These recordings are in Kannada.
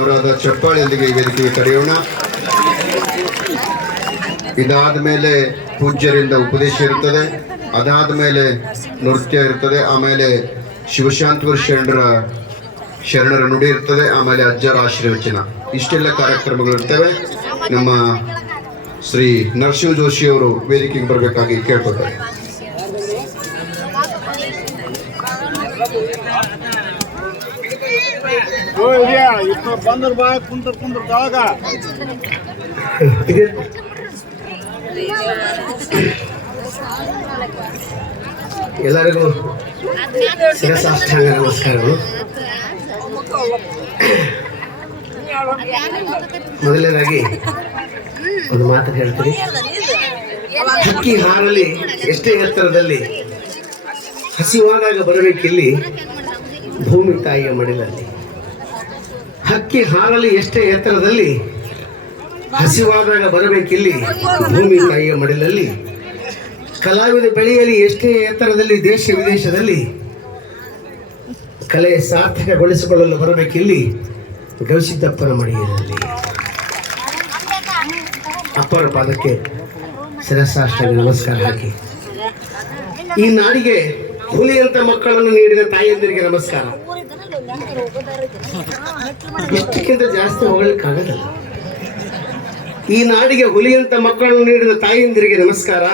ಅವರಾದ ಚಪ್ಪಾಳೆಯೊಂದಿಗೆ ಈ ವೇದಿಕೆಗೆ ಕರೆಯೋಣ. ಇದಾದ ಮೇಲೆ ಪೂಜ್ಯರಿಂದ ಉಪದೇಶ ಇರುತ್ತದೆ, ಅದಾದ ಮೇಲೆ ನೃತ್ಯ ಇರ್ತದೆ, ಆಮೇಲೆ ಶಿವಶಾಂತವರ ಶರಣರ ನುಡಿ ಇರ್ತದೆ, ಆಮೇಲೆ ಅಜ್ಜರ ಆಶೀರ್ವಚನ. ಇಷ್ಟೆಲ್ಲ ಕಾರ್ಯಕ್ರಮಗಳು ಇರ್ತವೆ. ನಮ್ಮ ಶ್ರೀ ನರಸಿಂಹ ಜೋಶಿ ಅವರು ವೇದಿಕೆಗೆ ಬರಬೇಕಾಗಿ ಕೇಳ್ಕೊತಾರೆ. ಎಲ್ಲರಿಗೂ ಶಿರಸಾಷ್ಟಾಂಗ ನಮಸ್ಕಾರಗಳು. ಮೊದಲನೇದಾಗಿ ಒಂದು ಮಾತು ಹೇಳ್ತೀನಿ. ಹಕ್ಕಿ ಹಾರಲಿ ಎಷ್ಟೇ ಎತ್ತರದಲ್ಲಿ, ಹಸಿವಾದಾಗ ಬರಬೇಕಿಲ್ಲಿ ಭೂಮಿ ತಾಯಿಯ ಮಡಿಲಲ್ಲಿ. ಹಕ್ಕಿ ಹಾರಲಿ ಎಷ್ಟೇ ಎತ್ತರದಲ್ಲಿ, ಹಸಿವಾದಾಗ ಬರಬೇಕಿಲ್ಲಿ ಭೂಮಿ ತಾಯಿಯ ಮಡಿಲಲ್ಲಿ. ಕಲಾವಿದ ಬೆಳೆಯಲಿ ಎಷ್ಟೇ ಎತ್ತರದಲ್ಲಿ, ದೇಶ ವಿದೇಶದಲ್ಲಿ. ಕಲೆ ಸಾರ್ಥಕಗೊಳಿಸಿಕೊಳ್ಳಲು ಬರಬೇಕಿಲ್ಲಿ ಗವಿಸಿದ್ದಪ್ಪನ ಮಡಿಯಲ್ಲಿ. ಅಪ್ಪರ ಪಾದಕ್ಕೆ ಶಿರಸಾಷ್ಟಾಂಗ ನಮಸ್ಕಾರ ಹಾಕಿ, ಈ ನಾಡಿಗೆ ಹುಲಿಯಂತ ಮಕ್ಕಳನ್ನು ನೀಡಿದ ತಾಯಿಯಂದಿರಿಗೆ ನಮಸ್ಕಾರ. ಇಷ್ಟಕ್ಕಿಂತ ಜಾಸ್ತಿ ಹೋಗ್ಲಿಕ್ಕಾಗಲ್ಲ. ಈ ನಾಡಿಗೆ ಹುಲಿಯಂತ ಮಕ್ಕಳನ್ನು ನೀಡಿದ ತಾಯಿಯಂದಿರಿಗೆ ನಮಸ್ಕಾರ.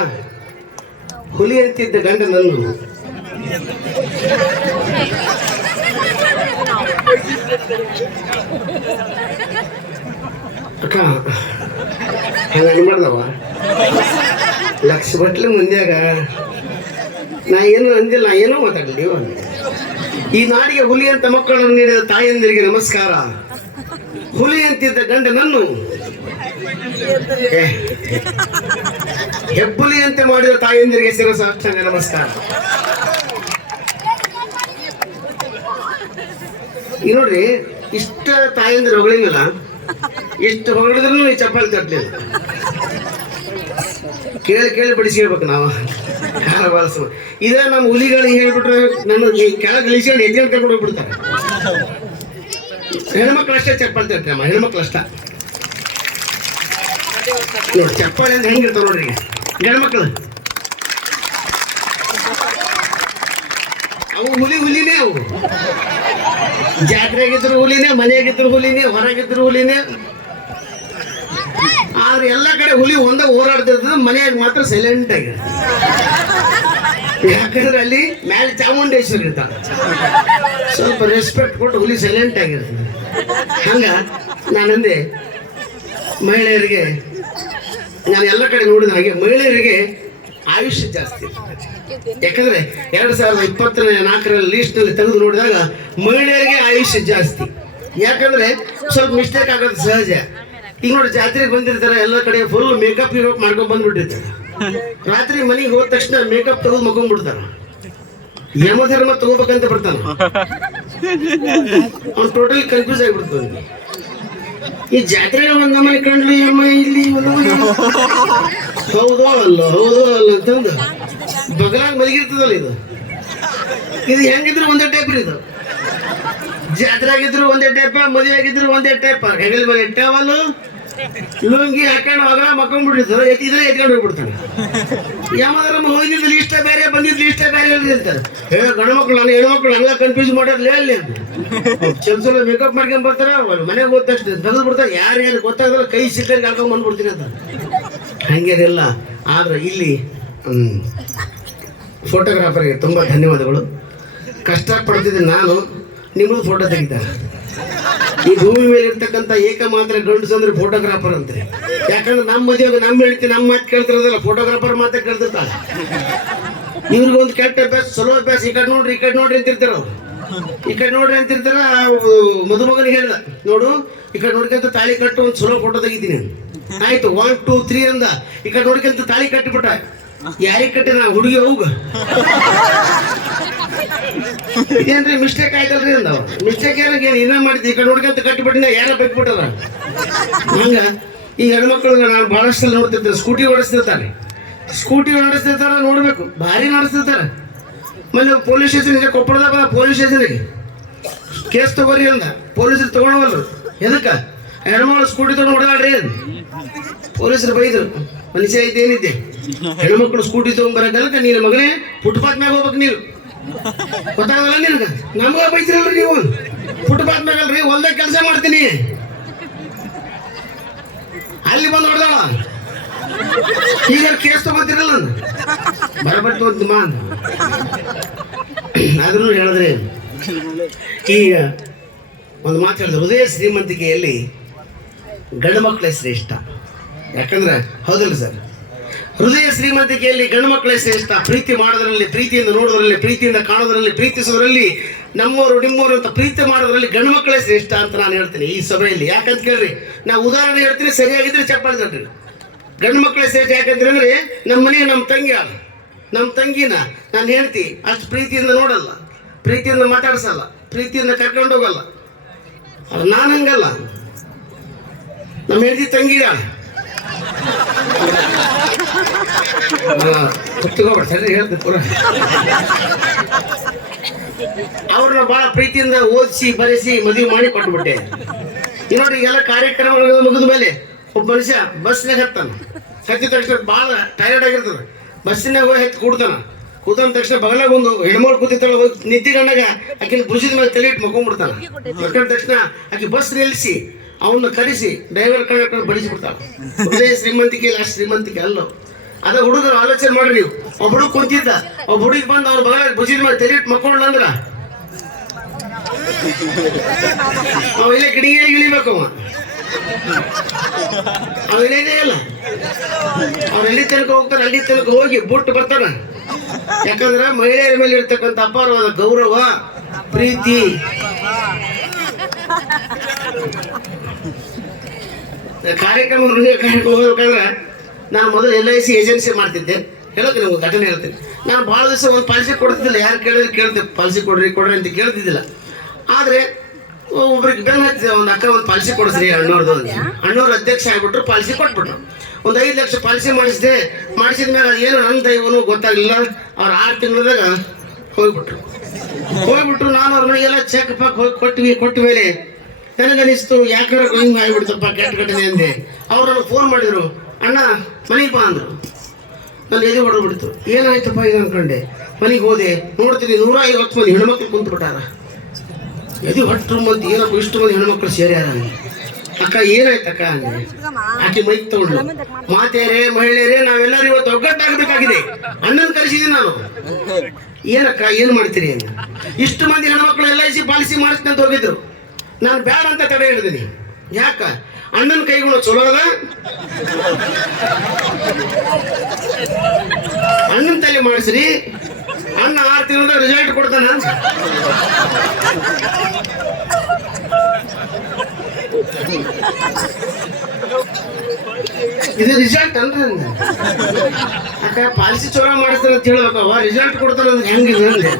ಹುಲಿಯಂತಿದ್ದ ಗಂಡನನ್ನು ಅಕ್ಕ ಹಂಗ ಅನ್ಬಾರ್ದವ. ಲಕ್ಷ ಬಟ್ಲೆ ಮುಂದ್ಯಾಗ ನಾ ಏನು ಅಂದಿಲ್ಲ, ನಾ ಏನೋ ಮಾತಾಡಲಿ. ಈ ನಾಡಿಗೆ ಹುಲಿಯಂತ ಮಕ್ಕಳನ್ನು ನೀಡಿದ ತಾಯಿಯಂದಿರಿಗೆ ನಮಸ್ಕಾರ. ಹುಲಿಯಂತಿದ್ದ ಗಂಡನನ್ನು ಹೆಬ್ಬುಲಿಯಂತೆ ಮಾಡಿದ ತಾಯಿಯಂದಿರಿಗೆ ಶಿರಸಾಷ್ಟಾಂಗ ನಮಸ್ಕಾರ. ಈ ನೋಡ್ರಿ, ಇಷ್ಟ ತಾಯಿಯಂದಿರು ಹೊಗಳಿಲ್ಲ, ಎಷ್ಟು ಹೊಗಳಿದ್ರು ಈ ಚಪ್ಪಾಳಿ ತಟ್ಟಲಿಲ್ಲ. ಕೇಳಿ ಕೇಳಿ ಬಿಡಿಸ್ಕೊಳ್ಬೇಕು ನಾವು. ಕಾಲ ಬಾಳಸ ಇದೇ ನಮ್ಮ ಹುಲಿಗಳಿಗೆ ಹೇಳ್ಬಿಟ್ರೆ ನನ್ನ ಕೆಳಗೆ ಇಳಿಸ್ಕೊಂಡು ಎದ್ಕೊಂಡು ಕರ್ಕೊಂಡು ಹೋಗ್ಬಿಡ್ತಾರೆ. ಹೆಣ್ಮಕ್ಳು ಅಷ್ಟೇ ಚಪ್ಪಾಳಿ ತರ್ತಾರೆ, ಹೆಣ್ಮಕ್ಳು ಅಷ್ಟ. ನೋಡಿ ಚಪ್ಪಾಳಿ ಅಂದ್ರೆ ಹೆಂಗಿರ್ತಾವ ನೋಡ್ರಿ. ಗಂಡ್ಮಕ್ಳು ಅವು ಹುಲಿನೇ. ಅವು ಜಾತ್ರೆಗಿದ್ರು ಹುಲಿನೇ, ಮನೆಯಾಗಿದ್ರು ಹುಲಿನೇ, ಹೊರಗಿದ್ರು ಹುಲಿನೇ. ಆದ್ರೆ ಎಲ್ಲ ಕಡೆ ಹುಲಿ ಒಂದೇ ಓಡಾಡ್ತಿರ್ತದೆ, ಮನೆಯಾಗ ಮಾತ್ರ ಸೈಲೆಂಟ್ ಆಗಿರುತ್ತೆ. ಯಾಕಂದ್ರೆ ಅಲ್ಲಿ ಮೇಲೆ ಚಾಮುಂಡೇಶ್ವರಿ ಇರ್ತಾಳೆ, ಸ್ವಲ್ಪ ರೆಸ್ಪೆಕ್ಟ್ ಕೊಟ್ಟು ಹುಲಿ ಸೈಲೆಂಟ್ ಆಗಿರ್ತದೆ. ಹಂಗ ನಾನಂದೆ ಮಹಿಳೆಯರಿಗೆ, ನಾನು ಎಲ್ಲ ಕಡೆ ನೋಡಿದ ಹಾಗೆ ಮಹಿಳೆಯರಿಗೆ ಆಯುಷ್ಯ ಜಾಸ್ತಿ. ಯಾಕಂದ್ರೆ 2024 ಲೀಸ್ಟ್ನಲ್ಲಿ ತೆಗೆದು ನೋಡಿದಾಗ ಮಹಿಳೆಯರಿಗೆ ಆಯುಷ್ಯ ಜಾಸ್ತಿ. ಯಾಕಂದ್ರೆ ಸ್ವಲ್ಪ ಮಿಸ್ಟೇಕ್ ಆಗೋದು ಸಹಜ. ಈಗ ನೋಡಿ, ಜಾತ್ರೆಗೆ ಬಂದಿರ್ತಾರೆ, ಎಲ್ಲ ಕಡೆ ಫುಲ್ ಮೇಕಪ್ ಮಾಡ್ಕೊಂಡ್ ಬಂದ್ಬಿಟ್ಟಿರ್ತಾರೆ. ರಾತ್ರಿ ಮನೆಗೆ ಹೋದ ತಕ್ಷಣ ಮೇಕಪ್ ತೆಗೆದು ಮಕ್ಕೊಂಡ್ಬಿಡ್ತಾರ. ಯಮಧರ್ಮ ತಗೋಬೇಕಂತ ಬರ್ತಾನ, ಅವ್ನು ಟೋಟಲಿ ಕನ್ಫ್ಯೂಸ್ ಆಗಿಬಿಡ್ತಾನೆ. ಈ ಜಾತ್ರೆಗೆ ಒಂದ್ ಮನೆ ಕಂಡ್ಲಿ ಅಮ್ಮ ಇಲ್ಲಿ ಹೌದೋ ಅಲ್ಲ ಅಂತಂದು ಬಗಲಾಗ ಮಲಗಿರ್ತದಲ್ಲ. ಇದು ಹೆಂಗಿದ್ರು ಒಂದೇ ಟೈಪ್ ರೀ. ಇದು ಜಾತ್ರೆ ಆಗಿದ್ರು ಒಂದೇ ಟೈಪ, ಮದುವೆ ಆಗಿದ್ರು ಒಂದೇ ಟೈಪ. ಹೆಗಲ ಮೇಲೆ ಟವಲು ಲುಂಗಿ ಹಾಕೊಂಡು ಮಗಳ ಮಕ್ಕೊಂಡ್ಬಿಟ್ಟಿರ್ತಾರೆ, ಎತ್ತಿದ್ರೆ ಎತ್ಕೊಂಡು ಹೋಗ್ಬಿಡ್ತಾನೆ. ಯಾವ್ದಾರ ಹೋಗಿದ್ದು ಇಷ್ಟ ಬೇರೆ, ಬಂದಿದ್ದು ಇಷ್ಟ ಬೇರೆ ಅಂತಾರೆ. ಗಂಡ್ಮಕ್ಳು ಹೆಣ್ಮಕ್ಳು ಹಂಗ ಕನ್ಫ್ಯೂಸ್ ಮಾಡೋದ್ಲೇ ಅಲ್ಲಿ ಅಂತ ಚಲ್ಸಲ ಮೇಕಪ್ ಮಾಡ್ಕೊಂಡ್ ಬರ್ತಾರೆ. ಮನೆಗೆ ಹೋದ ತಕ್ಷಣ ತೆಗೆದು ಬಿಡ್ತಾರೆ. ಯಾರು ಗೊತ್ತಾಗಲ್ಲ, ಕೈ ಸಿಕ್ಕಲ್ಲಿ ಹಾಕೊಂಡ್ ಬಂದ್ಬಿಡ್ತೀನಿ ಅಂತ. ಹಂಗೇನಿಲ್ಲ. ಆದ್ರೆ ಇಲ್ಲಿ ಫೋಟೋಗ್ರಾಫರ್ಗೆ ತುಂಬ ಧನ್ಯವಾದಗಳು. ಕಷ್ಟಪಡ್ತಿದ್ದೆ ನಾನು, ನಿಮ್ಮದು ಫೋಟೋ ತೆಗಿತಾರೆ. ಈ ಭೂಮಿ ಮೇಲೆ ಇರ್ತಕ್ಕಂಥ ಏಕಮಾತ್ರ ಗಂಡಸು ಅಂದ್ರೆ ಫೋಟೋಗ್ರಾಫರ್ ಅಂತಾರೆ. ಯಾಕಂದ್ರೆ ನಮ್ಮ ಮದುವೆಗೆ ನಮ್ಮ ಹೇಳ್ತೀನಿ, ನಮ್ಮ ಮಾತು ಕೇಳ್ತಿರೋದಲ್ಲ, ಫೋಟೋಗ್ರಾಫರ್ ಮಾತೇ ಕೇಳ್ತಿರ್ತಾರೆ. ಇವ್ರಿಗೊಂದು ಕೆಟ್ಟ ಅಭ್ಯಾಸ, ಚಲೋ ಅಭ್ಯಾಸ. ಈ ಕಡೆ ನೋಡ್ರಿ ಅಂತಿರ್ತಾರ ಅವ್ರು. ಈ ಕಡೆ ನೋಡ್ರಿ ಅಂತಿರ್ತಾರ. ಮದುಮಗನಿಗೆ ಹೇಳ್ದ, ನೋಡು ಈ ಕಡೆ ನೋಡ್ಕೊಂತ ತಾಳಿ ಕಟ್ಟು, ಒಂದು ಚಲೋ ಫೋಟೋ ತೆಗಿತೀನಿ. ಆಯ್ತು, 1 2 3 ಅಂದ. ಈ ಕಡೆ ನೋಡ್ಕೊಂತ ತಾಳಿ ಕಟ್ಟಿಬಿಟ್ಟ. ಯಾರಿಗೆ ಕಟ್ಟಿನ ಹುಡುಗಿ ಹೋಗ ಇದೇನ್ರಿ ಮಿಸ್ಟೇಕ್ ಆಯ್ತಲ್ರಿ ಅಂದವ. ಮಿಸ್ಟೇಕ್ ಏನಾಗ ಏನ ಮಾಡಿದ್ವಿ, ಈ ಕಡೆ ನೋಡ್ಕೊಂತ ಕಟ್ಟಿಬಿಟ್ಟಿನ ಯಾರ ಬಿಟ್ಬಿಟ್ಟದ. ಹಂಗ ಈ ಹೆಣ್ಮಕ್ಳು ನಾನು ಬಹಳಷ್ಟು ನೋಡ್ತಿರ್ತಾರೆ, ಸ್ಕೂಟಿ ಓಡಿಸ್ತಿರ್ತಾರ, ನೋಡ್ಬೇಕು ಭಾರಿ ನಡೆಸ್ತಿರ್ತಾರ. ಮೊನ್ನೆ ಪೊಲೀಸ್ ಸ್ಟೇಷನ್ ಕೊಪ್ಪಳದಾಗ ಪೊಲೀಸ್ ಸ್ಟೇಷನ್ಗೆ ಕೇಸ್ ತಗೋರಿ ಅಂದ. ಪೊಲೀಸರು ತಗೊಳವಲ್ರು. ಎದಕ್ಕ ಹೆಣ್ಮಗಳು ಸ್ಕೂಟಿ ತಗೊಂಡು ಹೊಡೆದಾಳ್ರಿ ಪೊಲೀಸರು ಬೈದ್ರು ಮನುಷ್ಯ ಐತೆ ಏನಿದ್ದೆ ಹೆಣ್ಮಕ್ಳು ಸ್ಕೂಟಿ ತಗೊಂಡ್ಬರಕಲ್ಕ ನೀನು ಮಗನೇ ಫುಟ್ಪಾತ್ ಮ್ಯಾಗ ಹೋಗ್ಬೇಕು ನೀವು ಗೊತ್ತಾಗಲ್ಲ ನಿನಗ ನಮ್ಗ ಬೈತಿರಲ್ರಿ ನೀವು ಫುಟ್ಪಾತ್ ಮ್ಯಾಗಲ್ರಿ ಹೊಲ್ದಾಗ ಕೆಲಸ ಮಾಡ್ತೀನಿ ಅಲ್ಲಿ ಬಂದು ಹೊಡೆದಾಳ ಈಗ ಕೇಸ್ ತಗೋತಿರಲ್ಲ ಬರಬಟ್ಟು ಅಂತ ಮಾನ್ ಆದ್ರೂ ಹೇಳಿದ್ರೆ ಈಗ ಒಂದು ಮಾತು ಹೇಳಿದ್ರೆ ಹೃದಯ ಶ್ರೀಮಂತಿಕೆಯಲ್ಲಿ ಗಂಡು ಮಕ್ಕಳೇ ಶ್ರೇಷ್ಠ. ಯಾಕಂದ್ರೆ ಹೌದಲ್ಲ ಸರ್, ಹೃದಯ ಶ್ರೀಮಂತಿಕೆಯಲ್ಲಿ ಗಂಡು ಮಕ್ಕಳೇ ಶ್ರೇಷ್ಠ. ಪ್ರೀತಿ ಮಾಡೋದ್ರಲ್ಲಿ, ಪ್ರೀತಿಯಿಂದ ನೋಡೋದ್ರಲ್ಲಿ, ಪ್ರೀತಿಯಿಂದ ಕಾಣೋದ್ರಲ್ಲಿ, ಪ್ರೀತಿಸೋದ್ರಲ್ಲಿ, ನಮ್ಮವರು ನಿಮ್ಮವರು ಅಂತ ಪ್ರೀತಿ ಮಾಡೋದ್ರಲ್ಲಿ ಗಂಡು ಮಕ್ಕಳೇ ಶ್ರೇಷ್ಠ ಅಂತ ನಾನು ಹೇಳ್ತೀನಿ ಈ ಸಭೆಯಲ್ಲಿ. ಯಾಕಂತ ಕೇಳ್ರಿ, ನಾವು ಉದಾಹರಣೆ ಹೇಳ್ತೀನಿ, ಸರಿಯಾಗಿದ್ರೆ ಚಪ್ಪಾಳೆ ತಟ್ರಿ. ಗಂಡು ಮಕ್ಕಳೇ ಶ್ರೇಷ್ಠ ಯಾಕಂದ್ರೆ ಅಂದ್ರೆ ನಮ್ಮ ಮನೆಗೆ ನಮ್ಮ ತಂಗಿ ಅಲ್ಲ, ನಮ್ಮ ತಂಗಿನ ನಾನು ಹೇಳ್ತಿ ಅಷ್ಟು ಪ್ರೀತಿಯಿಂದ ನೋಡಲ್ಲ, ಪ್ರೀತಿಯಿಂದ ಮಾತಾಡ್ಸಲ್ಲ, ಪ್ರೀತಿಯಿಂದ ಕರ್ಕೊಂಡು ಹೋಗಲ್ಲ. ನಾನು ಹಂಗಲ್ಲ, ನಮ್ಮ ಹೆಂಡತಿ ತಂಗಿ ಕುತ್ಕೋಬೇಡ ಸರಿ ಹೇಳ್ತೀನಿ ಪೂರ. ಅವ್ರನ್ನ ಬಹಳ ಪ್ರೀತಿಯಿಂದ ಓದಿಸಿ ಬರೆಸಿ ಮದುವೆ ಮಾಡಿ ಕೊಟ್ಬಿಟ್ಟೆ. ಈ ನೋಡಿ ಈಗೆಲ್ಲ ಕಾರ್ಯಕ್ರಮಗಳು ಮುಗಿದ ಮೇಲೆ ಒಬ್ಬ ಮನುಷ್ಯ ಬಸ್ನಾಗ ಹತ್ತಿದ ತಕ್ಷಣ ಭಾಳ ಟೈರ್ಡ್ ಆಗಿರ್ತದೆ. ಬಸ್ಸಿನಾಗ ಹೋಗಿ ಹತ್ತಿ ಕೂತಂದ ತಕ್ಷಣ ಬಗಲಾಗ ಒಂದು ಹೆಣ್ಮಗಳು ಕೂತಿರ್ತಾಳೆ, ಹೋಗಿ ನಿದ್ದಿಗಂಡಾಗ ಆಕಿನ ಭುಜದ ಮೇಲೆ ತಲೆ ಇಟ್ಟು ಮಕ್ಕೊಂಡ್ಬಿಡ್ತಾನೆ. ಮಕ್ಕಳ ತಕ್ಷಣ ಆಕೆ ಬಸ್ ನಿಲ್ಲಿಸಿ ಅವನ್ನ ಕರೆಸಿ ಡ್ರೈವರ್ ಕಡೆ ಬಡಿಸಿಬಿಡ್ತಾಳೆ. ಹೃದಯ ಶ್ರೀಮಂತಿಕೆ ಅಷ್ಟು ಶ್ರೀಮಂತಿಕೆ ಅಲ್ಲೋ. ಅದ ಹುಡುಗರು ಆಲೋಚನೆ ಮಾಡ್ರಿ ನೀವು. ಒಬ್ಬ ಹುಡುಗ ಕುಂತಿದ್ದ, ಒಬ್ಬ ಹುಡುಗಿ ಬಂದು ಅವ್ನ ಬಗಲಾಗ ಭುಜದ ಮೇಲೆ ತಲೆ ಇಟ್ಟು ಮಕ್ಕೊಂಡ್ಲ ಅಂದ್ರ ಅವ ಇಲ್ಲೇ ಗಿಡಿಗೆ ಇಳಿಬೇಕು. ಅವ ಇಳಿಯದೇ ಇಲ್ಲ. ಅವ್ರು ಎಲ್ಲಿ ತನಕ ಹೋಗ್ತಾನೆ ಅಲ್ಲಿ ತನಕ ಹೋಗಿ ಬುಟ್ಟು ಬರ್ತಾನೆ. ಯಾಕಂದ್ರೆ ಮಹಿಳೆಯರ ಮೇಲೆ ಇರ್ತಕ್ಕಂಥ ಅಪಾರವಾದ ಗೌರವ, ಪ್ರೀತಿ. ಕಾರ್ಯಕ್ರಮ ಹೋಗ್ಬೇಕಂದ್ರೆ ನಾನು ಮೊದಲು LIC ಏಜೆನ್ಸಿ ಮಾಡ್ತಿದ್ದೆ. ಹೇಳೋಕೆ ನಿಮ್ಗೆ ಘಟನೆ ಹೇಳ್ತೀನಿ. ನಾನು ಭಾಳ ದಿವಸ ಒಂದು ಪಾಲಿಸಿ ಕೊಡ್ತಿದ್ದಿಲ್ಲ. ಯಾರು ಕೇಳಿದ್ರೆ ಕೇಳ್ತೇವೆ, ಪಾಲಿಸಿ ಕೊಡ್ರಿ ಅಂತ ಕೇಳ್ತಿದ್ದಿಲ್ಲ. ಆದರೆ ಒಬ್ರಿಗೆ ಬೆನ್ನ ಹತ್ತಿದೆ, ಒಂದು ಅಕ್ಕ ಒಂದು ಪಾಲಿಸಿ ಕೊಡಿಸ್ರಿ ಅಣ್ಣವ್ರದ್ದು. ಅಣ್ಣವ್ರು ಅಧ್ಯಕ್ಷ ಆಗಿಬಿಟ್ರು, ಪಾಲಿಸಿ ಕೊಟ್ಬಿಟ್ರು. ಒಂದು 5 ಲಕ್ಷ ಪಾಲಿಸಿ ಮಾಡಿಸಿದ ಮೇಲೆ ಏನು ನನ್ನ ದೈವನು ಗೊತ್ತಾಗಲಿಲ್ಲ. ಅವ್ರು 6 ತಿಂಗಳದಾಗ ಹೋಗ್ಬಿಟ್ರು. ನಾನು ಅವ್ರ ಮನೆಗೆಲ್ಲ ಚೆಕ್ ಪಾಕ್ ಹೋಗಿ ಕೊಟ್ಟ ಮೇಲೆ ನನಗನಿಸ್ತು, ಯಾಕಾರ ಹಿಂಗೆ ಆಗಿಬಿಡ್ತಪ್ಪ, ಕೆಟ್ಟ ಘಟನೆ ಅಂದೆ. ಅವ್ರು ನನಗೆ ಫೋನ್ ಮಾಡಿದ್ರು, ಅಣ್ಣ ಮನೆಗೆ ಬಾ ಅಂದರು. ನಾನು ಎದೆ ಹೊಡೆದ್ಬಿಡ್ತು. ಏನಾಯ್ತಪ್ಪ ಇದು ಅನ್ಕೊಂಡೆ. ಮನೆಗೆ ಹೋದೆ, ನೋಡ್ತೀನಿ 150 ಮಂದಿ ಹೆಣ್ಮಕ್ಳು ಕುಂತು ಬಿಟ್ಟಾರ. ಎದೆ ಹೊಟ್ಟರು ಮಂದಿ, ಏನಪ್ಪ ಇಷ್ಟು ಮಂದಿ ಹೆಣ್ಮಕ್ಳು ಸೇರ್ಯಾರ. ಅಕ್ಕ ಏನಾಯ್ತಕ್ಕ ಅಂದೆ. ಆಕೆ ಮೈಕ್ ತಗೊಂಡ್ರು, ಮಾತೆಯರೇ ಮಹಿಳೆಯರೇ ನಾವೆಲ್ಲರೂ ಇವತ್ತು ಒಗ್ಗಟ್ಟಾಗಬೇಕಾಗಿದೆ. ಅಣ್ಣನ ಕರೆಸಿದ್ದೀನಿ ನಾನು. ಏನಕ್ಕ ಏನು ಮಾಡ್ತೀರಿ ಅಂತ. ಇಷ್ಟು ಮಂದಿ ಹೆಣ್ಮಕ್ಳು LIC ಪಾಲಿಸಿ ಮಾಡಿಸ್ಕೊಂತ ಹೋಗಿದ್ರು. ನಾನು ಬೇಡ ಅಂತ ತಡೆ ಹಿಡಿದೀನಿ. ಯಾಕ ಅಣ್ಣನ ಕೈಗುಣ ಚಲೋ ಅದ, ಅಣ್ಣನ ತಲೆ ಮಾಡಿಸ್ರಿ. ಅಣ್ಣ 6 ತಿಂಗಳ ರಿಸಲ್ಟ್ ಕೊಡ್ತಾನ. ಇದು ರಿಸಲ್ಟ್ ಅಲ್ರಿ. ಅಕ್ಕ ಪಾಲಿಸಿ ಚಲೋ ಮಾಡಿಸ್ತಾರ ಅಂತ ಹೇಳ್ಬೇಕವ, ರಿಸಲ್ಟ್ ಕೊಡ್ತಾರ ಅಂದ್ರೆ ಹೆಂಗಿದೆ ಅಂದೆ.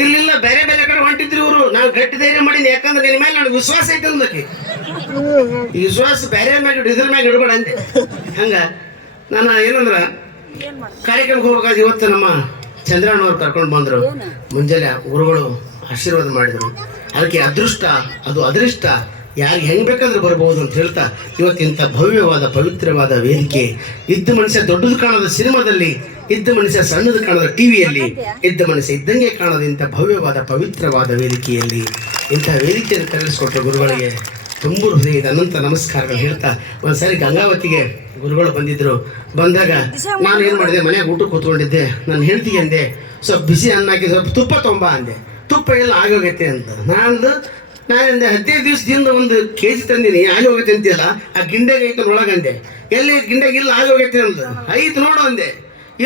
ಇರ್ಲಿಲ್ಲ, ಬೇರೆ ಬೇರೆ ಕಡೆ ಹೊಂಟಿದ್ರು ಇವರು. ನಾನು ಗಟ್ಟಿ ಧೈರ್ಯ ಮಾಡೀನಿ, ಯಾಕಂದ್ರೆ ನಿನ್ನ ಮೇಲೆ ನನಗೆ ವಿಶ್ವಾಸ ಐತೆ ಅಂದಕ್ಕೆ. ಈ ವಿಶ್ವಾಸ ಬೇರೆ ಮ್ಯಾಗ ಇದ್ರ ಮ್ಯಾಗ ಇಡಬೇಡ ಅಂದೆ. ಹಂಗ ನಾನು ಏನಂದ್ರ ಕಾರ್ಯಕ್ರಮಕ್ಕೆ ಹೋಗ್ಬೇಕಾದ ಇವತ್ತು ನಮ್ಮ ಚಂದ್ರಣ್ಣವ್ರು ಕರ್ಕೊಂಡು ಬಂದರು. ಮುಂಜಾನೆ ಗುರುಗಳು ಆಶೀರ್ವಾದ ಮಾಡಿದರು. ಅದಕ್ಕೆ ಅದೃಷ್ಟ, ಅದು ಅದೃಷ್ಟ, ಯಾರಿಗೆ ಹೆಂಗೆ ಬೇಕಾದ್ರೆ ಬರ್ಬೋದು ಅಂತ ಹೇಳ್ತಾ ಇವತ್ತಿಂಥ ಭವ್ಯವಾದ ಪವಿತ್ರವಾದ ವೇದಿಕೆ, ಇದ್ದ ಮನುಷ್ಯ ದೊಡ್ಡದು ಕಾಣದ ಸಿನಿಮಾದಲ್ಲಿ, ಇದ್ದ ಮನುಷ್ಯ ಸಣ್ಣದು ಕಾಣದ ಟಿವಿಯಲ್ಲಿ, ಇದ್ದ ಮನುಷ್ಯ ಇದ್ದಂಗೆ ಕಾಣದ ಇಂಥ ಭವ್ಯವಾದ ಪವಿತ್ರವಾದ ವೇದಿಕೆಯಲ್ಲಿ ಇಂಥ ವೇದಿಕೆಯನ್ನು ಕರೆಸಿಕೊಟ್ಟ ಗುರುಗಳಿಗೆ ತುಂಬು ಹೃದಯದ ಅನಂತ ನಮಸ್ಕಾರಗಳು ಹೇಳ್ತಾ ಒಂದ್ಸರಿ ಗಂಗಾವತಿಗೆ ಗುರುಗಳು ಬಂದಿದ್ರು. ಬಂದಾಗ ನಾನು ಏನು ಮಾಡಿದೆ, ಮನೆಯಾಗ ಊಟ ಕೂತ್ಕೊಂಡಿದ್ದೆ. ನನ್ನ ಹೆಂಡತಿಗೆ ಅಂದೆ, ಸ್ವಲ್ಪ ಬಿಸಿ ಅನ್ನ ಹಾಕಿ ಸ್ವಲ್ಪ ತುಪ್ಪ ತೊಂಬ ಅಂದೆ. ತುಪ್ಪ ಎಲ್ಲ ಆಗೋಗೈತೆ ಅಂತ ನಾನಂದು 15 ದಿವಸದಿಂದ 1 kg ತಂದೀನಿ, ಆಗಿ ಹೋಗೈತೆ ಅಂತೀಯಲ್ಲ, ಆ ಗಿಂಡೆಗೆ ಐತೆ ಒಳಗಂದೆ. ಎಲ್ಲಿ ಗಿಂಡೆಗೆ ಇಲ್ಲ ಆಗಿ ಹೋಗೈತೆ ಅಂತ. ಐತೆ ನೋಡು ಅಂದೆ.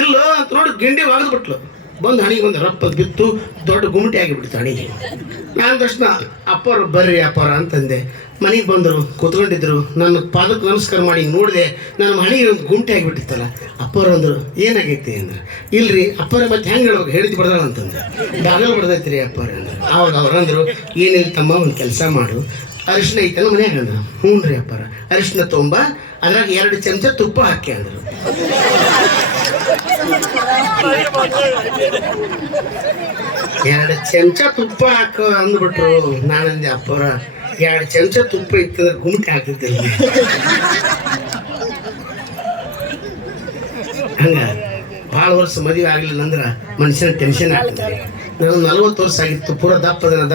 ಇಲ್ಲೋ ಅಂತ ನೋಡಿ ಗಿಂಡಿ ಒಗೆದ್ಬಿಟ್ಲು. ಬಂದು ಹಣಿಗೆ ಒಂದು ರಪ್ಪ ಬಿತ್ತು, ದೊಡ್ಡ ಗುಮಟಿ ಆಗಿಬಿಡ್ತು ಹಣಿಗೆ. ನಾನು ತಕ್ಷಣ ಅಪ್ಪರು ಬರ್ರಿ ಅಪ್ಪರ ಅಂತಂದೆ. ಮನೆಗೆ ಬಂದರು, ಕೂತ್ಕೊಂಡಿದ್ರು. ನನ್ನ ಪಾದಕ್ಕೆ ನಮಸ್ಕಾರ ಮಾಡಿ ನೋಡಿದೆ, ನನ್ನ ಹಣಿಗೆ ಒಂದು ಗುಮಟಿ ಆಗಿಬಿಟ್ಟಿತ್ತಲ್ಲ. ಅಪ್ಪರು ಅಂದರು, ಏನಾಗೈತಿ ಅಂದ್ರೆ, ಇಲ್ರಿ ಅಪ್ಪರ ಮತ್ತೆ ಹೆಂಗೆ ಹೇಳ್ಬೇಕು, ಹೇಳಿದ್ದು ಬಿಡ್ದಾಳ ಅಂತಂದ್ರೆ. ಬಾಗಲ್ ಬಿಡ್ದೈತಿ ರೀ ಅಪ್ಪರ ಅಂದ್ರೆ. ಆವಾಗ ಅವ್ರಂದ್ರು, ಏನಿಲ್ಲ ತಮ್ಮ, ಒಂದು ಕೆಲಸ ಮಾಡು, ಅರಿಶಿನ ಐತಲ್ಲ ಮನ್ಯಾಗ ಅಂದ್ರು. ಹ್ಞೂ ರೀ ಅಪ್ಪರ. ಅರಿಶಿನ ತೊಂಬ, ಅದ್ರಾಗ 2 ಚಮಚ ತುಪ್ಪ ಹಾಕಿ ಅಂದರು. 2 ಚಮಚ ತುಪ್ಪ ಹಾಕೋ ಅಂದ್ಬಿಟ್ರು. ನಾನಂದೆ, ಅಪ್ಪರ 2 ಚಮಚ ತುಪ್ಪ ಇತ್ತಂದ್ರೆ ಗುಮ್ಟಿ ಆಗ್ತಿದ್ದಿಲ್ಲ. ಹಂಗ ಭಾಳ ವರ್ಷ ಮದುವೆ ಆಗಲಿಲ್ಲ ಅಂದ್ರೆ ಮನುಷ್ಯನ ಟೆನ್ಷನ್ ಆಗ್ತದೆ. ನಾನು 40 ವರ್ಷ ಆಗಿತ್ತು, ಪೂರ ದಪ್ಪದನ ಅಂತ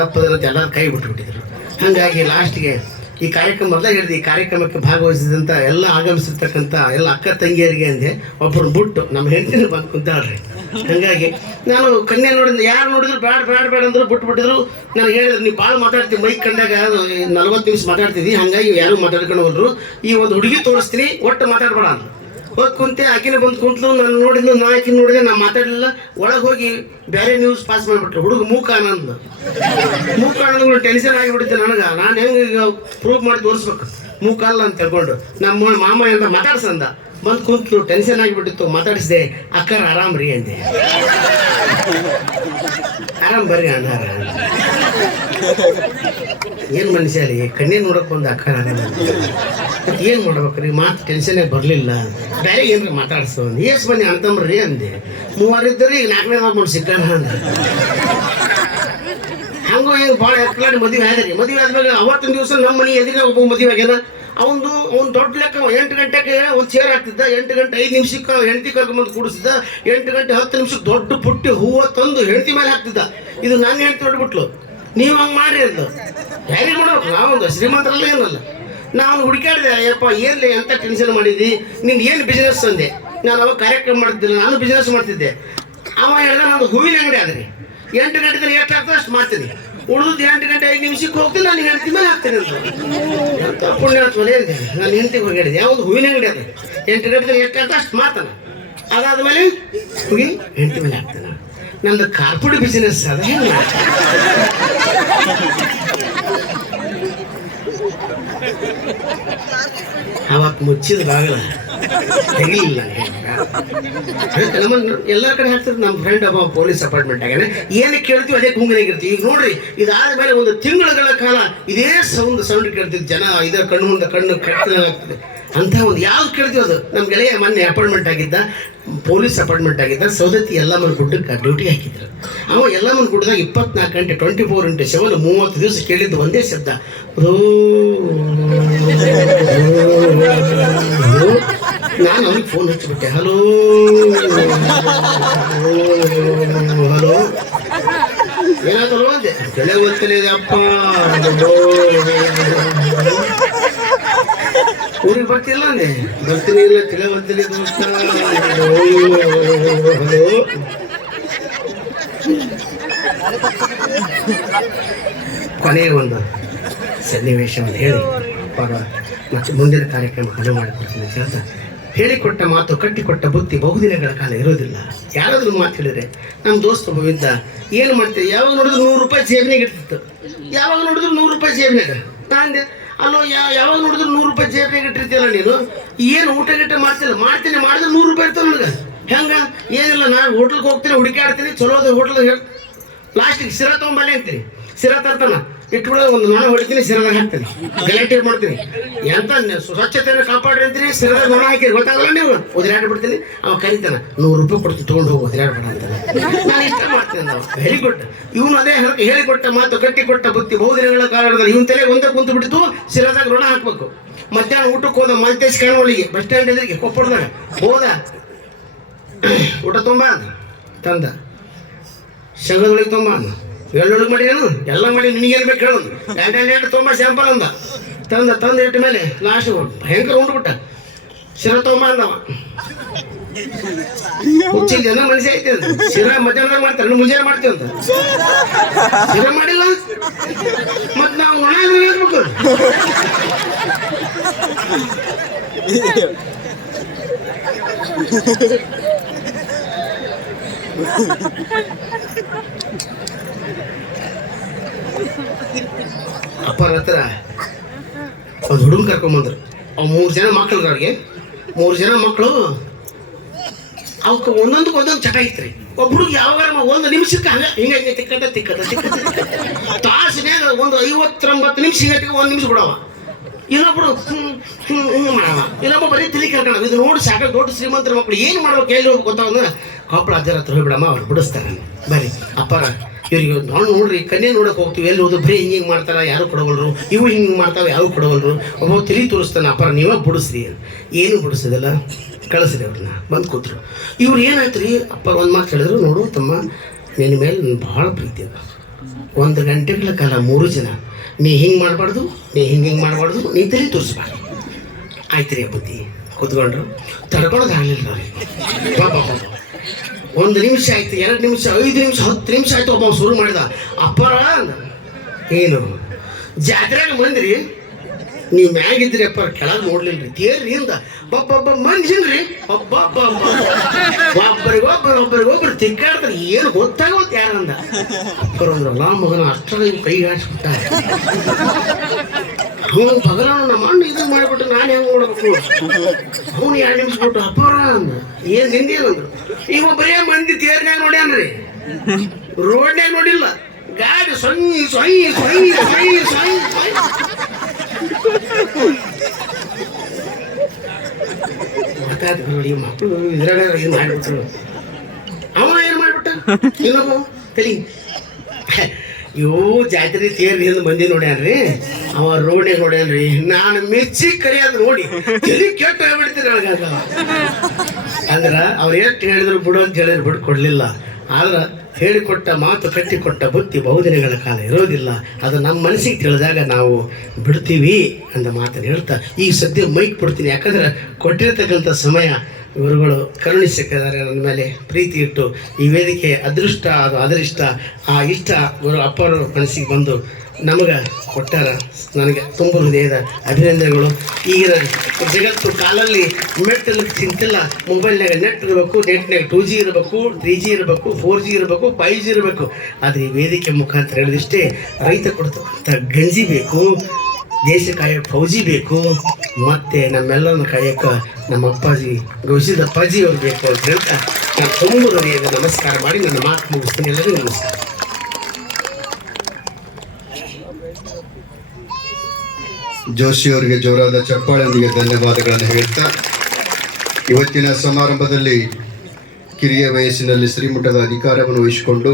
ಎಲ್ಲರೂ ಕೈ ಬಿಟ್ಬಿಟ್ಟಿದ್ರು. ಹಾಗಾಗಿ ಲಾಸ್ಟ್ಗೆ ಈ ಕಾರ್ಯಕ್ರಮ ಮೊದಲೇ ಹೇಳಿದೆ, ಈ ಕಾರ್ಯಕ್ರಮಕ್ಕೆ ಭಾಗವಹಿಸಿದಂಥ ಎಲ್ಲ ಆಗಮಿಸಿರ್ತಕ್ಕಂಥ ಎಲ್ಲ ಅಕ್ಕ ತಂಗಿಯರಿಗೆ ಅಂದೆ ಒಬ್ಬರು ಬಿಟ್ಟು ನಮ್ಮ ಹೆಂಡತಿನ ಬಂದು ಕುಂತಾಳ್ರಿ. ಹಾಗಾಗಿ ನಾನು ಕನ್ಯಾ ನೋಡಿದ್ರೆ ಯಾರು ನೋಡಿದ್ರು ಬೇಡ ಅಂದ್ರು ಬಿಟ್ಬಿಟ್ಟಿದ್ರು. ನನಗೆ ಹೇಳಿದ್ರು ನೀವು ಭಾಳ ಮಾತಾಡ್ತೀವಿ, ಮೈಕ್ ಕಂಡಾಗ 40 ನಿಮಿಷ ಮಾತಾಡ್ತಿದ್ವಿ, ಹಾಗಾಗಿ ಯಾರು ಮಾತಾಡ್ಕೊಂಡು ಹೋದ್ರು. ಈ ಒಂದು ಹುಡುಗಿ ತೋರಿಸ್ತೀನಿ, ಒಟ್ಟು ಮಾತಾಡ್ಬೇಡ ಅಂದ್ರು. ಹೋಗಿ ಕುಂತೆ, ಆಕಿನ ಬಂದು ಕುಂತ್ಲು. ನಾನು ನೋಡಿದ್ಲು, ನಾ ಆಕಿನ ನೋಡಿದೆ, ನಾ ಮಾತಾಡಲಿಲ್ಲ. ಒಳಗೆ ಹೋಗಿ ಬೇರೆ ನ್ಯೂಸ್ ಪಾಸ್ ಮಾಡಿಬಿಟ್ರು. ಹುಡುಗ ಮೂಕ ಆನಂದ್ ಟೆನ್ಷನ್ ಆಗಿಬಿಡುತ್ತೆ ನನಗೆ. ನಾನು ಹೆಂಗೆ ಈಗ ಪ್ರೂವ್ ಮಾಡಿ ತೋರಿಸ್ಬೇಕು ಮೂಕ ಅಲ್ಲ ಅಂತ ಹೇಳ್ಕೊಂಡು ನಮ್ಮ ಮಾಮ ಅಂತ ಮಾತಾಡ್ಸಂದ. ಬಂದು ಕುಂತ್ಲು, ಟೆನ್ಷನ್ ಆಗಿಬಿಟ್ಟಿತ್ತು. ಮಾತಾಡಿಸಿದೆ, ಅಕ್ಕರ ಆರಾಮ್ ರೀ ಅಂದೆ. ಆರಾಮ್ ಬರ್ರಿ ಅಣ್ಣಾರ. ಏನು ಮನುಷ್ಯ ರೀ, ಕಣ್ಣೇ ನೋಡಕ್ ಬಂದು ಅಕ್ಕರ ಆರಾಮ ಏನು ಮಾಡ್ಬೇಕ್ರಿ? ಮಾತು ಟೆನ್ಷನ್ನೇ ಬರಲಿಲ್ಲ. ಬೇರೆ ಏನ್ರಿ ಮಾತಾಡ್ಸೋ ಅಂದೆ. ಏಸ್ ಬನ್ನಿ ಅಂತಂಬ್ರಿ ಅಂದೆ. 3 ಇದ್ದರು, ಈಗ 4ನೇ ಮಾಡ್ಕೊಂಡು ಸಿಕ್ಕಾನ ಅಂದೆ. ಹಂಗೂ ಹಿಂಗೆ ಭಾಳ ಎತ್ಲಾಡಿ ಮದುವೆ ಆದ್ರಿ. ಮದುವೆ ಆದ್ಮೇಲೆ ಅವತ್ತಿನ ದಿವಸ ನಮ್ಮ ಮನೆ ಎದುರಿಗೆ ಒಬ್ಬ ಮದುವೆ ಆಗ್ಯಾನ. ಅವ್ನು ದೊಡ್ಡ ಲೆಕ್ಕ 8 ಗಂಟೆಗೆ ಒಂದು ಚೇರ್ ಹಾಕ್ತಿದ್ದ. 8 ಗಂಟೆ 5 ನಿಮಿಷಕ್ಕೆ ಹೆಂಡತಿ ಕರ್ಕೊಂಬಂದು ಕೂಡಿಸಿದ್ದ. 8 ಗಂಟೆ 10 ನಿಮಿಷಕ್ಕೆ ದೊಡ್ಡ ಪುಟ್ಟಿ ಹೂವು ತಂದು ಹೆಂಡತಿ ಮೇಲೆ ಹಾಕ್ತಿದ್ದ. ಇದು ನಾನು ಹೆಂಡತಿ ಹೊಡ್ಬಿಟ್ಲು, ನೀವು ಹಂಗೆ ಮಾಡ್ರಿ ಅಂತ. ಯಾರಿಗೆ ಮಾಡ್ಬೇಕು? ನಾವೊಂದು ಶ್ರೀಮಂತರಲ್ಲ ಏನಲ್ಲ. ನಾವು ಹುಡುಕಾಡಿದೆ, ಅಯ್ಯಪ್ಪ ಏನ್ಲಿ ಎಂತ ಟೆನ್ಷನ್ ಮಾಡಿದ್ದಿ, ನಿಂದು ಏನು ಬಿಸ್ನೆಸ್ ಅಂದೆ. ನಾನು ಅವಾಗ ಕಾರ್ಯಕ್ರಮ ಮಾಡ್ತಿದ್ದಿಲ್ಲ, ನಾನು ಬಿಸ್ನೆಸ್ ಮಾಡ್ತಿದ್ದೆ. ಅವ ಹೇಳಿದ ನಂದು ಹೂವಿನ ಅಂಗಡಿ ಆದ್ರಿ. 8 ಗಂಟೆದಲ್ಲಿ ಎಷ್ಟು ಆಗ್ತದೆ ಅಷ್ಟು ಮಾಡ್ತೀನಿ, ಉಳಿದು 8 ಗಂಟೆ 5 ನಿಮಿಷಕ್ಕೆ ಹೋಗ್ತೀನಿ, ನಾನು ಹೆಂಡತಿ ಮೇಲೆ ಹಾಕ್ತೀನಿ ಅಂತ. ಎಂತ ಪುಣ್ಯ ಮನೆ ಅಂದೆ. ನಾನು ಹೆಂಡತಿಗೆ ಹೋಗಿ ಹೇಳಿದೆ, ಯಾವುದು ಹೂವಿನ ಅಂಗಡಿ ಅದ, 8 ಗಂಟೆದಲ್ಲಿ ಎಷ್ಟು ಆಗ್ತದೆ ಅಷ್ಟು ಮಾಡ್ತಾನೆ. ಅದಾದ್ಮೇಲೆ ಹೋಗಿ ಹೆಂಡತಿ ಮೇಲೆ ಹಾಕ್ತಾನೆ. ನಂದು ಕಾರ್ಪೊರೇಟ್ ಬಿಸಿನೆಸ್ ಅದ. ಹೆಂಗೆ ಅವಾಗ ಮುಚ್ಚಿದ ಬಾಗಲ ತೆಗಿಲಿಲ್ಲ. ನಮ್ಮ ಎಲ್ಲ ಕಡೆ ಹಾಕ್ತಾರೆ. ನಮ್ಮ ಫ್ರೆಂಡ್ ಒಬ್ಬ ಪೊಲೀಸ್ ಅಪಾರ್ಟ್ಮೆಂಟ್ ಆಗ್ಯಾನೆ. ಏನಕ್ಕೆ ಕೇಳ್ತೀವಿ ಅದೇ ಗುಂಗಿನಾಗಿರ್ತೀವಿ. ಈಗ ನೋಡ್ರಿ, ಇದಾದ್ಮೇಲೆ ಒಂದು ತಿಂಗಳುಗಳ ಕಾಲ ಇದೇ ಸೌಂಡ್ ಕೇಳ್ತಿದ್ದು. ಜನ ಇದೇ ಕಣ್ಣು ಮುಂದೆ ಕಣ್ಣು ಕಟ್ಟಲಾಗ್ತದೆ ಅಂತ ಒಂದು ಯಾವ್ದು ಕೇಳ್ತೀವಿ ಅದು. ನಮ್ಮ ಗೆಳೆಯ ಮೊನ್ನೆ ಅಪಾರ್ಟ್ಮೆಂಟ್ ಆಗಿದ್ದ, ಪೊಲೀಸ್ ಅಪಾರ್ಟ್ಮೆಂಟ್ ಆಗಿದ್ದ. ಸೌದತ್ತಿ ಯಲ್ಲಮ್ಮನ ಗುಡ್ಡಕ್ಕೆ ಡ್ಯೂಟಿ ಹಾಕಿದ್ರು. ಅವ ಯಲ್ಲಮ್ಮನ ಗುಡ್ಡದಾಗ 24 ಗಂಟೆ 24x7 30 ದಿವಸ ಕೇಳಿದ್ದು ಒಂದೇ ಶಬ್ದ, ನಾನು ಅವ್ನಿಗೆ ಫೋನ್ ಹಚ್ಚಿಬಿಟ್ಟೆ. ಹಲೋ ಏನಾಗಲ್ವ ಅಂದೆ. ತಲೆ ಓದ್ತಲಿದೆ ಅಪ್ಪ, ಊರಿಗೆ ಬರ್ತಿಲ್ಲ ಅಂದೆ. ಬರ್ತೀನಿ ಇಲ್ಲ, ತಲೆ ಓದ್ತಲಿ ದೋಸ್ತ. ಹಲೋ ಕೊನೆಯ ಒಂದು ಸನ್ನಿವೇಶವನ್ನು ಹೇಳಿ ಮತ್ತು ಮುಂದಿನ ಕಾರ್ಯಕ್ರಮ ಹಲವು ಮಾಡಿಕೊಡ್ತೀನಿ ಅಂತ ಹೇಳಿಕೊಟ್ಟ ಮಾತು, ಕಟ್ಟಿಕೊಟ್ಟ ಬುತ್ತಿ ಬಹುದಿನಗಳ ಕಾಲ ಇರೋದಿಲ್ಲ. ಯಾರಾದ್ರೂ ಮಾತು ಹೇಳಿದ್ರೆ, ನಮ್ಮ ದೋಸ್ತ ಒಬ್ಬ ಇದ್ದ, ಏನು ಮಾಡ್ತೀವಿ, ಯಾವಾಗ ನೋಡಿದ್ರು 100 ರೂಪಾಯಿ ಜೇಬಿನಾಗ ಇರ್ತಿತ್ತು. ಯಾವಾಗ ನೋಡಿದ್ರು 100 ರೂಪಾಯಿ ಜೇಬಿನಾಗ. ನಾಂದೆ, ಅಲ್ಲೋ ಯಾವಾಗ ನೋಡಿದ್ರು 100 ರೂಪಾಯಿ ಜೇಬಿನಾಗ ಇಟ್ಟಿರ್ತೀಯಲ್ಲ ನೀನು, ಏನು ಊಟ ಗಿಟ್ಟ ಮಾಡ್ತಿಲ್ಲ? ಮಾಡ್ತೀನಿ, ಮಾಡಿದ್ರೆ 100 ರೂಪಾಯಿ ಇರ್ತಾವೆ ನನಗೆ. ಹೆಂಗ? ಏನಿಲ್ಲ, ನಾನು ಹೋಟ್ಲಿಗೆ ಹೋಗ್ತೀನಿ, ಹುಡುಕಾಡ್ತೀನಿ, ಚಲೋ ಅದ ಹೋಟ್ಲಿಗೆ ಹೇಳಿ ಲಾಸ್ಟಿಗೆ ಶಿರಾ ತೊಗೊಂಬಲ್ಲಿ ಅಂತೀನಿ. ಶಿರಾ ತರ್ತಾನ, ಇಟ್ಬಿಡೋ ಒಂದು ನೊಣ ಹೊಡಿತೀನಿ, ಶಿರದಾಗ ಹಾಕ್ತೀನಿ, ಗಲಾಟೆ ಮಾಡ್ತೀನಿ. ಎಂತ ಸ್ವಚ್ಛತೆಯನ್ನು ಕಾಪಾಡ್ರಿ ಅಂತೀನಿ, ಶಿರದಾಗ ನೊಣ ಹಾಕಿರಿ ಗೊತ್ತಾಗಲ್ಲ ನೀವು, ಉದಿರಾಡ್ಬಿಡ್ತೀನಿ. ಅವ ಕರಿತಾನ, 100 ರೂಪಾಯಿ ಕೊಡ್ತೀನಿ, ತೊಗೊಂಡು ಹೋಗಿ ಉದಿರಾಡ್ಬೇಡ ಅಂತಾನೆ. ನಾನು ಇಷ್ಟ ಮಾಡ್ತೀನಿ. ನಾವು ವೆರಿ ಗುಡ್. ಇವನು ಅದೇ ಹೇಳಿಕೊಟ್ಟ ಮಾತು, ಕಟ್ಟಿಕೊಟ್ಟ ಬುತ್ತಿ ಬಹುದಿನಗಳ ಕಾರಣದಲ್ಲಿ ಇವನ್ ತಲೆ ಒಂದೇ ಕುಂತು ಬಿಟ್ಟಿತ್ತು. ಶಿರದಾಗ ನೊಣ ಹಾಕ್ಬೇಕು. ಮಧ್ಯಾಹ್ನ ಊಟಕ್ಕೆ ಹೋದ ಮಲ್ತೇಶ್ ಕಾಣೋಳಿಗೆ ಬಸ್ ಸ್ಟ್ಯಾಂಡ್ ಎದುರಿಗೆ ಕೊಪ್ಪಳದಾಗ ಹೋದ. ಊಟ ತುಂಬ ತಂದ, ಶಂಗದೊಳಗೆ ತುಂಬ ಎಳ್ಳೊಳಗೆ ಮಾಡಿದೇನು, ಎಲ್ಲ ಮಾಡಿ ನಿನಗೇನು ಬೇಕು ಹೇಳೋದು. 2 ತುಂಬ ಸ್ಯಾಂಪಲ್ ಅಂದ. ತಂದು ಇಟ್ಟ ಮೇಲೆ ಲಾಸ್ಟ್ ಭಯಂಕರ ಉಂಡ್ಬಿಟ್ಟ. ಶಿರ ತೊಗೊಂಬ ಅಂದವ. ಹುಚ್ಚಿನ ಜನ ಮನುಷ್ಯ ಐತೆ ಅಂತ. ಶಿರ ಮಧ್ಯಾಹ್ನದಾಗ ಮಾಡ್ತಾರೆ, ಮುಂಜಾನೆ ಮಾಡ್ತೀವಿ ಅಂತ. ಶಿರ ಮಾಡಿಲ್ಲ ಮತ್ ನಾವು ಒಣ ಹೇಳ್ಬೇಕು. ಅಪ್ಪರ ಹತ್ರ ಒಂದು ಹುಡುಗ ಕರ್ಕೊಂಬಂದ್ರು. ಅವ್ 3 ಜನ ಮಕ್ಕಳು. ಅವ್ರಿಗೆ 3 ಜನ ಮಕ್ಕಳು. ಅವಕ್ಕೆ ಒಂದೊಂದು ಚಟ ಐತ್ರಿ. ಒಬ್ಬ ಹುಡುಗ ಯಾವಾಗ 1 ನಿಮಿಷಕ್ಕೆ ಹಂಗ ಹಿಂಗೆ ತಿಕ್ಕದ ತಾಸಿನಾಗ ಒಂದು 50-90 ನಿಮಿಷ ಹಿಂಗಟ್ಟಿಗೆ 1 ನಿಮಿಷ ಬಿಡವ. ಇನ್ನೊಬ್ರು ಹಿಂಗೆ ಮಾಡವ. ಇನ್ನೊಬ್ಬ ಬರೀ ತಿಳಿ ಕರ್ಕಣ. ಇದು ನೋಡಿ ಸಾಕ ದೊಡ್ಡ ಶ್ರೀಮಂತರ ಮಕ್ಕಳು ಏನು ಮಾಡ್ಬೇಕು, ಎಲ್ಲಿ ಹೋಗ್ಬೇಕು ಗೊತ್ತಾಗ ಕೊಪ್ಪಳ ಅಜ್ಜರ ಹತ್ರ ಹೋಗ್ಬಿಡಮ್ಮ, ಅವ್ರು ಬಿಡಿಸ್ತಾರೆ. ಬರೀ ಅಪ್ಪರ ಇವ್ರಿಗೆ ನಾವು ನೋಡ್ರಿ ಕನ್ಯೆ ನೋಡಕ್ಕೆ ಹೋಗ್ತೀವಿ, ಎಲ್ಲಿ ಹೋದ್ರು ಬರೀ ಹಿಂಗೆ ಮಾಡ್ತಾರ, ಯಾರು ಕೊಡವಲ್ರು, ಇವು ಹಿಂಗೆ ಮಾಡ್ತಾವೆ, ಯಾರು ಕೊಡವಲ್ರು. ಒಬ್ಬ ತಿಳಿ ತೋರಿಸ್ತಾನೆ, ಅಪ್ಪ ನೀವೇ ಬಿಡಿಸ್ರಿ. ಏನು ಬಿಡಿಸೋದಿಲ್ಲ, ಕಳಿಸ್ರಿ ಅವ್ರನ್ನ. ಬಂದು ಕೂತ್ರು. ಇವ್ರು ಏನಾಯ್ತು ರೀ, ಅಪ್ಪ ಒಂದು ಮಾತು ಹೇಳಿದ್ರು, ನೋಡು ತಮ್ಮ, ನಿನ್ನ ಮೇಲೆ ನನ್ನ ಭಾಳ ಪ್ರೀತಿ ಅದ. 1 ಗಂಟೆಗಳ ಕಾಲ 3 ಜನ ನೀ ಹಿಂಗೆ ಮಾಡಬಾರ್ದು, ನೀ ಹಿಂಗೆ ಮಾಡಬಾರ್ದು, ನೀ ತಲೆ ತೋರಿಸ್ಬಾರ್ದು. ಆಯ್ತು ರೀ ಬುದ್ಧಿ. ಕೂತ್ಕೊಂಡ್ರು. ತಡ್ಕೊಳೋದಾಗಲಿಲ್ಲ ಅವ್ರಿಗೆ. ಬಾಬಾ 1 ನಿಮಿಷ ಆಯ್ತು, 2 ನಿಮಿಷ, 5 ನಿಮಿಷ, 10 ನಿಮಿಷ ಆಯ್ತು. ಒಬ್ಬ ಶುರು ಮಾಡಿದ, ಅಪ್ಪರ ಏನು ಜಾತ್ರೆಗೆ ಬಂದ್ರಿ, ನೀವು ಮ್ಯಾಗಿದ್ರಿ ಅಪ್ಪ, ಕೆಳಗೆ ನೋಡ್ಲಿಲ್ರಿ, ತೇರ್ರಿ ಅಂದ. ಬಬ್ಬ ಮನುಷ್ಯನ್ರಿ, ಒಬ್ಬರಿಗೊಬ್ರು ತಿಕ್ಕಾಡ್ತಾರೆ, ಏನು ಗೊತ್ತಾಗೋದು ಯಾರಂದ. ಅಪ್ಪರಂದ್ರಲ್ಲ ಮಗನ ಅಷ್ಟರ ಕೈ ಹಾಡ್ಸ್ಬಿಟ್ಟ. ಅವನು ಪಗಲ ನಮ್ಮ ಅಣ್ಣ ಇದನ್ನ ಮಾಡಿಬಿಟ್ಟು ನಾನು ಹೆಂಗೆ ನೋಡ್ಬೇಕು. ಅವನು 2 ನಿಮಿಷ ಬಿಟ್ಟು ಅಪ್ಪರ ಅಂದ. ಏನು ನಿಂದೇನಂದ್ರು. ಇವ ಬರೇ ಮಂದಿ ತೇರ್ನ್ಯಾಗ ನೋಡ್ಯಾನ್ರಿ, ರೋಡ್ನ್ಯಾಗ ನೋಡಿಲ್ಲ. ಗಾಡಿ ಸೊಯ್ ಸೊಯ್ ಸೊಯ್ ಸೊಯ್ ಸೊಯ್ ಸೊಯ್. ಮಾತಾಡ್ತು ನೋಡಿ, ಮಕ್ಕಳು ಇದ್ರಾಗ ಏನು ಮಾಡಿಬಿಟ್ರು. ಅವ ಏನು ಮಾಡಿಬಿಟ್ಟ, ಇನ್ನೊಬ್ಬ ತಲಿ ಇವು ಜಾತ್ರೆ ತೇರ್ರಿ ಎಂದು ಮಂದಿ ನೋಡ್ಯಾನ್ರಿ, ಅವ ರೋಡ್ನಾಗ ನೋಡ್ಯಾನ್ರಿ. ನಾನು ಮೆಚ್ಚಿ ಕರಿಯೋದು ನೋಡಿ ತಲೆ ಕೆಟ್ಟು ಹೋಗ್ಬಿಡ್ತೀನಿ ನನಗಾಗ. ಅಂದ್ರ ಅವ್ರು ಎಷ್ಟು ಹೇಳಿದ್ರು ಬಿಡು ಅಂತ ಹೇಳಿದ್ರು ಬಿಟ್ಟು ಕೊಡ್ಲಿಲ್ಲ. ಆದ್ರೆ ಹೇಳಿಕೊಟ್ಟ ಮಾತು, ಕಟ್ಟಿಕೊಟ್ಟ ಬುತ್ತಿ ಬಹುದಿನಗಳ ಕಾಲ ಇರೋದಿಲ್ಲ. ಅದು ನಮ್ಮ ಮನಸ್ಸಿಗೆ ತಿಳಿದಾಗ ನಾವು ಬಿಡ್ತೀವಿ ಅಂತ ಮಾತನ್ನು ಹೇಳ್ತಾ ಈಗ ಸದ್ಯ ಮೈಕ್ ಕೊಡ್ತೀನಿ. ಯಾಕಂದ್ರೆ ಕೊಟ್ಟಿರ್ತಕ್ಕಂಥ ಸಮಯ ಇವರುಗಳು ಕರುಣಿಸಿದ್ದಾರೆ, ನನ್ನ ಮೇಲೆ ಪ್ರೀತಿ ಇಟ್ಟು ಈ ವೇದಿಕೆ ಅದೃಷ್ಟ ಅದು ಅದರಿಷ್ಟ ಆ ಇಷ್ಟ ಇವರು ಅಪ್ಪರು ಮನಸ್ಸಿಗೆ ಬಂದು ನಮಗೆ ಕೊಟ್ಟಾರ. ನನಗೆ ತುಂಬ ಹೃದಯದ ಅಭಿನಂದನೆಗಳು. ಈಗಿನ ಜಗತ್ತು ಕಾಲಲ್ಲಿ ಮೆಟ್ಟಲು ಚಿಂತಿಲ್ಲ, ಮೊಬೈಲ್ನಾಗ ನೆಟ್ ಇರಬೇಕು, ನೆಟ್ನಾಗ 2G ಇರಬೇಕು, 3G ಇರಬೇಕು, 4G ಇರಬೇಕು, 5G ಇರಬೇಕು. ಆದರೆ ಈ ವೇದಿಕೆ ಮುಖಾಂತರ ಹೇಳಿದಿಷ್ಟೇ, ರೈತ ಕೊಡ್ತಕ್ಕಂಥ ಗಂಜಿ ಬೇಕು, ದೇಶ ಕಾಯಕ್ಕೆ ಫೌಜಿ ಬೇಕು, ಮತ್ತು ನಮ್ಮೆಲ್ಲರನ್ನು ಕಾಯಕ್ಕೆ ನಮ್ಮ ಅಪ್ಪಾಜಿ ಗೌಸಿದ ಅಪ್ಪಾಜಿ ಅವ್ರು ಬೇಕು ಅಂತ ಹೇಳ್ತಾ ನಾನು ತುಂಬ ಹೃದಯದ ನಮಸ್ಕಾರ ಮಾಡಿ ನನ್ನ ಮಾತು ಮುಗಿಸ್ತೀನಿ. ಎಲ್ಲರಿಗೂ ನಮಸ್ಕಾರ. ಜೋಶಿ ಅವರಿಗೆ ಜೋರಾದ ಚಪ್ಪಾಳೆಯೊಂದಿಗೆ ಧನ್ಯವಾದಗಳನ್ನು ಹೇಳ್ತಾ, ಇವತ್ತಿನ ಸಮಾರಂಭದಲ್ಲಿ ಕಿರಿಯ ವಯಸ್ಸಿನಲ್ಲಿ ಶ್ರೀಮಠದ ಅಧಿಕಾರವನ್ನು ವಹಿಸಿಕೊಂಡು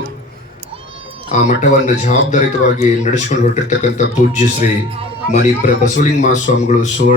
ಆ ಮಠವನ್ನು ಜವಾಬ್ದಾರಿತವಾಗಿ ನಡೆಸಿಕೊಂಡು ಹೊರಟಿರ್ತಕ್ಕಂಥ ಪೂಜ್ಯ ಶ್ರೀ ಮಣಿಪುರ ಬಸವಲಿಂಗ ಮಹಾಸ್ವಾಮಿಗಳು ಸುವರ್ಣ